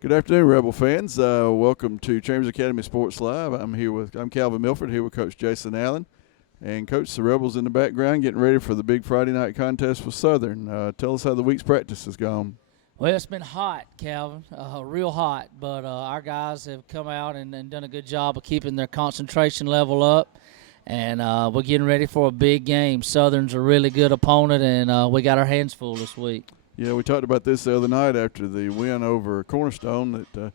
Good afternoon, Rebel fans. Welcome to Chambers Academy Sports Live. I'm Calvin Milford here with Coach Jason Allen, and Coach, the Rebels in the background getting ready for the big Friday night contest with Southern. Tell us how the week's practice has gone. Well, it's been hot, Calvin, real hot, but our guys have come out and done a good job of keeping their concentration level up, and we're getting ready for a big game. Southern's a really good opponent, and we got our hands full this week. Yeah, we talked about this the other night after the win over Cornerstone, that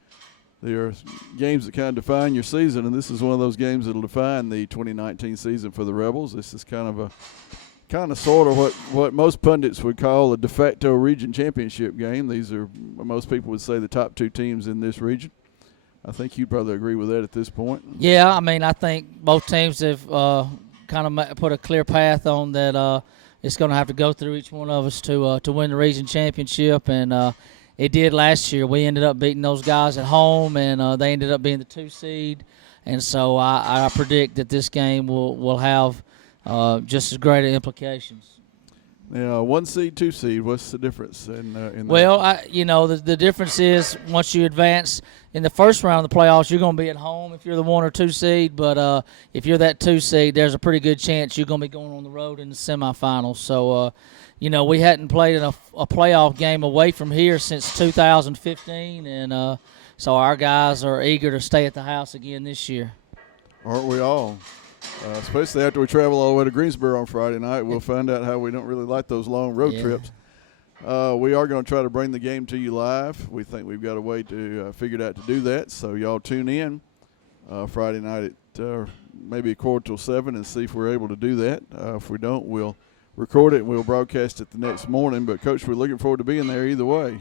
there are games that kind of define your season, and this is one of those games that will define the 2019 season for the Rebels. This is kind of sort of what most pundits would call a de facto region championship game. These are, most people would say, the top two teams in this region. I think you'd probably agree with that at this point. Yeah, I mean, I think both teams have kind of put a clear path on that. It's going to have to go through each one of us to win the region championship, and it did last year. We ended up beating those guys at home, and they ended up being the 2 seed. And so I predict that this game will have just as great implications. Now, 1 seed, 2 seed. What's the difference in that? Well, the difference is once you advance in the first round of the playoffs, you're going to be at home if you're the 1 or 2 seed. But if you're that 2 seed, there's a pretty good chance you're going to be going on the road in the semifinals. So, we hadn't played in a playoff game away from here since 2015, and so our guys are eager to stay at the house again this year. Aren't we all? Especially after we travel all the way to Greensboro on Friday night. We'll find out how we don't really like those long road trips. We are going to try to bring the game to you live. We think we've got a way to figure out to do that. So y'all tune in Friday night at maybe 6:45 and see if we're able to do that. If we don't, we'll record it and we'll broadcast it the next morning. But, Coach, we're looking forward to being there either way.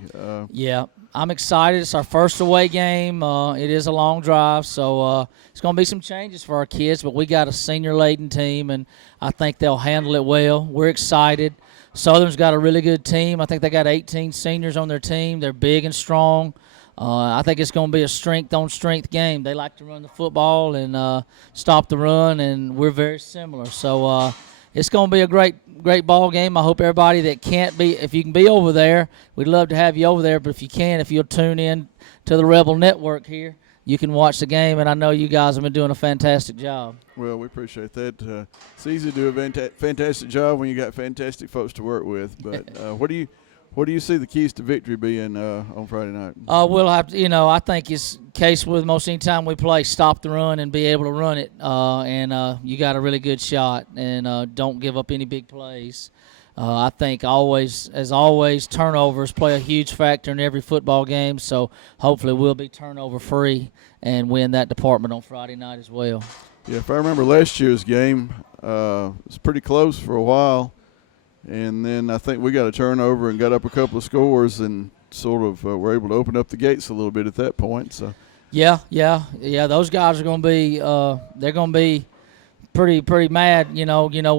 Yeah, I'm excited. It's our first away game. It is a long drive, so it's going to be some changes for our kids, but we got a senior-laden team, and I think they'll handle it well. We're excited. Southern's got a really good team. I think they got 18 seniors on their team. They're big and strong. I think it's going to be a strength-on-strength game. They like to run the football and stop the run, and we're very similar. So it's going to be a great ball game. I hope everybody that can't be, if you can be over there, we'd love to have you over there. But if you can, if you'll tune in to the Rebel Network here, you can watch the game. And I know you guys have been doing a fantastic job. Well, we appreciate that. It's easy to do a fantastic job when you got fantastic folks to work with. But what do you see the keys to victory being on Friday night? We'll have to, I think it's case with most any time we play, stop the run and be able to run it. And you got a really good shot, and don't give up any big plays. I think as always, turnovers play a huge factor in every football game. So hopefully we'll be turnover free and win that department on Friday night as well. Yeah, if I remember last year's game, it was pretty close for a while. And then I think we got a turnover and got up a couple of scores and sort of were able to open up the gates a little bit at that point. So yeah. Those guys are going to be they're going to be pretty mad. We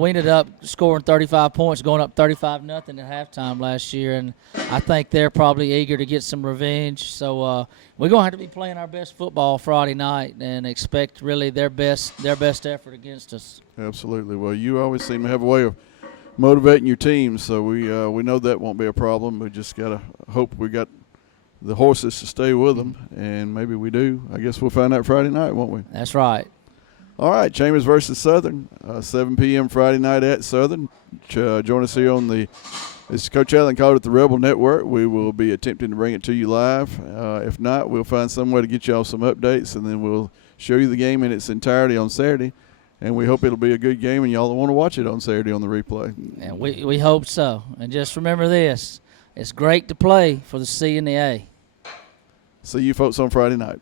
ended up scoring 35 points, going up 35-0 at halftime last year, and I think they're probably eager to get some revenge. So we're going to have to be playing our best football Friday night and expect really their best effort against us. Absolutely. Well, you always seem to have a way of motivating your team, so we know that won't be a problem. We just got to hope we got the horses to stay with them, and maybe we do. I guess we'll find out Friday night, won't we? That's right. All right, Chambers versus Southern, 7 p.m. Friday night at Southern. Join us here on as Coach Allen called it, the Rebel Network. We will be attempting to bring it to you live. If not, we'll find some way to get y'all some updates, and then we'll show you the game in its entirety on Saturday. And we hope it'll be a good game, and y'all will want to watch it on Saturday on the replay. And we hope so. And just remember this, it's great to play for the C and the A. See you folks on Friday night.